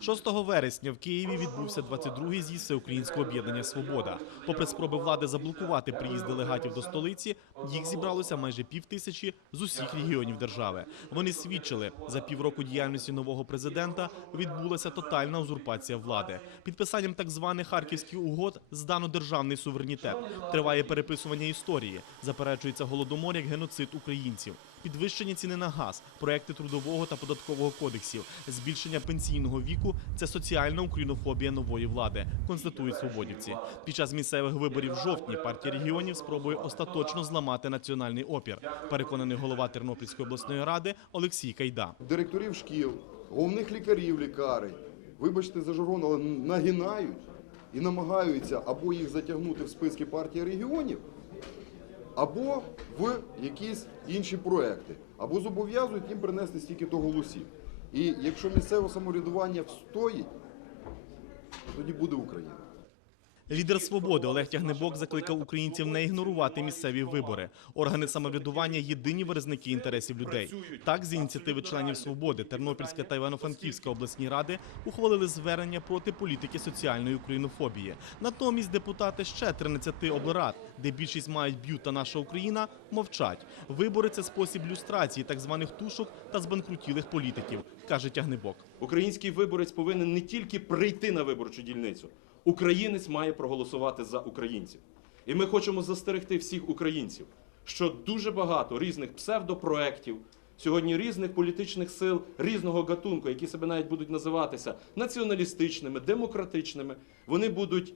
6 вересня в Києві відбувся 22-й з'їзд Всеукраїнського об'єднання Свобода. Попри спроби влади заблокувати приїзд делегатів до столиці, їх зібралося майже пів тисячі з усіх регіонів держави. Вони свідчили, за півроку діяльності нового президента відбулася тотальна узурпація влади. Підписанням так званих харківських угод здано державний суверенітет. Триває переписування історії. Заперечується голодомор як геноцид українців. Підвищення ціни на газ, проекти трудового та податкового кодексів, збільшення пенсійного віку це соціальна українофобія нової влади, констатують свободівці. Під час місцевих виборів в жовтні партія регіонів спробує остаточно зламати національний опір. Переконаний голова Тернопільської обласної ради Олексій Кайда. директорів шкіл, головних лікарів лікарень, вибачте за жаргон, але нагинають і намагаються або їх затягнути в списки партії регіонів, або в якісь інші проекти, або зобов'язують їм принести стільки то голосів. І якщо місцеве самоврядування встоїть, тоді буде Україна. Лідер свободи Олег Тягнебок закликав українців не ігнорувати місцеві вибори. Органи самоврядування єдині виразники інтересів людей. Так, з ініціативи членів свободи Тернопільська та Івано-Франківська обласні ради ухвалили звернення проти політики соціальної українофобії. Натомість депутати ще 13 облрад, де більшість мають б'ют та наша Україна, мовчать. Вибори це спосіб люстрації так званих тушок та збанкрутілих політиків, каже Тягнебок. Український виборець повинен не тільки прийти на виборчу дільницю, українець має проголосувати за українців. І ми хочемо застерегти всіх українців, що дуже багато різних псевдопроєктів, сьогодні різних політичних сил різного гатунку, які себе навіть будуть називатися націоналістичними, демократичними, вони будуть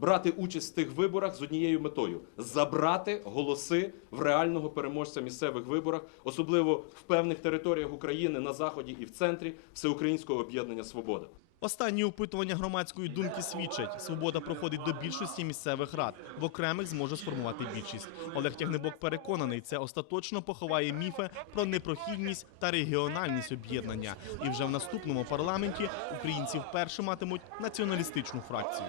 брати участь в тих виборах з однією метою забрати голоси в реального переможця місцевих виборах, особливо в певних територіях України на заході і в центрі всеукраїнського об'єднання Свобода. Останні опитування громадської думки свідчать, свобода проходить до більшості місцевих рад. В окремих зможе сформувати більшість. Олег Тягнебок переконаний, це остаточно поховає міфи про непрохідність та регіональність об'єднання. І вже в наступному парламенті українці вперше матимуть націоналістичну фракцію.